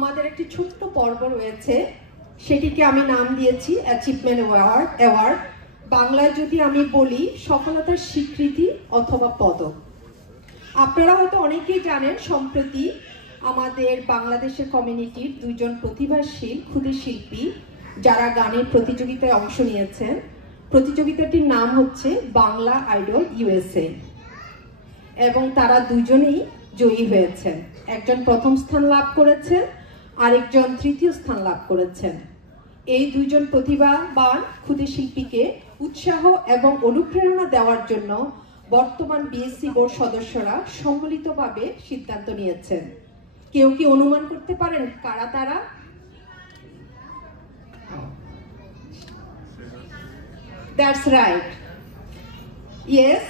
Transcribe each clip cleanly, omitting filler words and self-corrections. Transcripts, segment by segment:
আমাদের একটি ছোট্ট পর্ব রয়েছে, সেটিকে আমি নাম দিয়েছি অ্যাচিভমেন্ট অ্যাওয়ার্ড। বাংলায় যদি আমি বলি সফলতার স্বীকৃতি অথবা পদক। আপনারা হয়তো অনেকেই জানেন, সম্প্রতি আমাদের বাংলাদেশের কমিউনিটির দুইজন প্রতিভাশীল ক্ষুদে শিল্পী যারা গানের প্রতিযোগিতায় অংশ নিয়েছেন। প্রতিযোগিতাটির নাম হচ্ছে বাংলা আইডল ইউএসএ এবং তারা দুজনেই জয়ী হয়েছেন। একজন প্রথম স্থান লাভ করেছেন, আরেকজন তৃতীয় স্থান লাভ করেছেন। এই দুইজন প্রতিভাবান ক্ষুদে শিল্পীকে উৎসাহ এবং অনুপ্রেরণা দেওয়ার জন্য বর্তমান বিএসসি বোর্ড সদস্যরা সম্মিলিতভাবে সিদ্ধান্ত নিয়েছেন। কেউ কি অনুমান করতে পারেন কারা তারা? দ্যাটস রাইট, ইয়েস,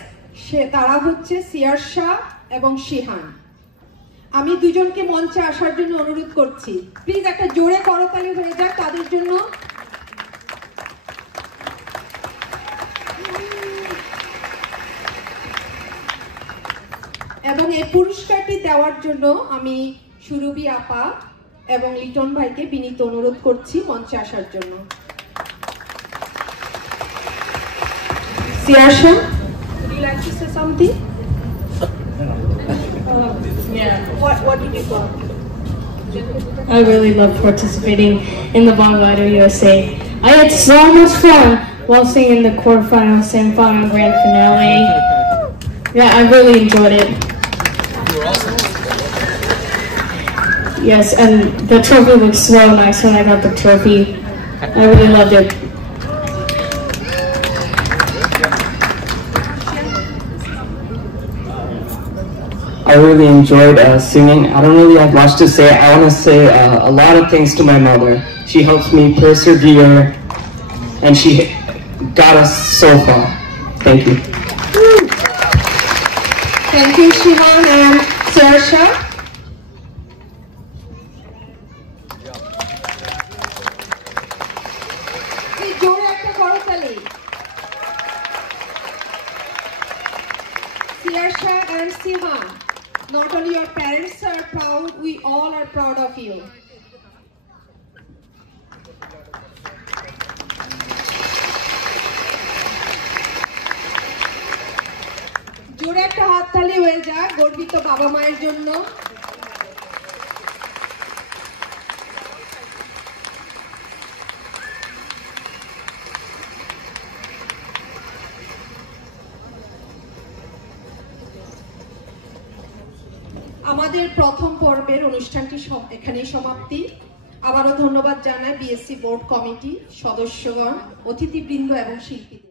তারা হচ্ছে সিয়ারশা এবং শিহান। আমি দুজনকে মঞ্চে আসার জন্য অনুরোধ করছি, প্লিজ একটা জোরে করতালি হয়ে যাক তাদের জন্য। এবং এই পুরস্কারটি দেওয়ার জন্য আমি সুরভি আপা এবং লিটন ভাইকে বিনীত অনুরোধ করছি মঞ্চে আসার জন্য। সিয়ারশা, would you like to say something? Yeah. What did you thought? I really loved participating in the Bangla Idol USA. I had so much fun while singing the quarterfinal, semifinal, grand finale. Yeah, I really enjoyed it. You were awesome. Yes, and the trophy looked so nice when I got the trophy. I really loved it. I really enjoyed singing. I don't really have much to say. I want to say a lot of thanks to my mother. She helps me persevere and she got us so far. Thank you. Thank you, Shivan and Sarsha. Sarsha and Shivan, not only your parents are proud, we all are proud of you. জোরে একটা হাততালি হয়ে যাক গর্বিত বাবা মায়ের জন্য। আমাদের প্রথম পর্বের অনুষ্ঠানটি এখানেই সমাপ্তি। আবারও ধন্যবাদ জানাই বিএসসি বোর্ড কমিটি সদস্যগণ, অতিথিবৃন্দ এবং শিল্পীদের।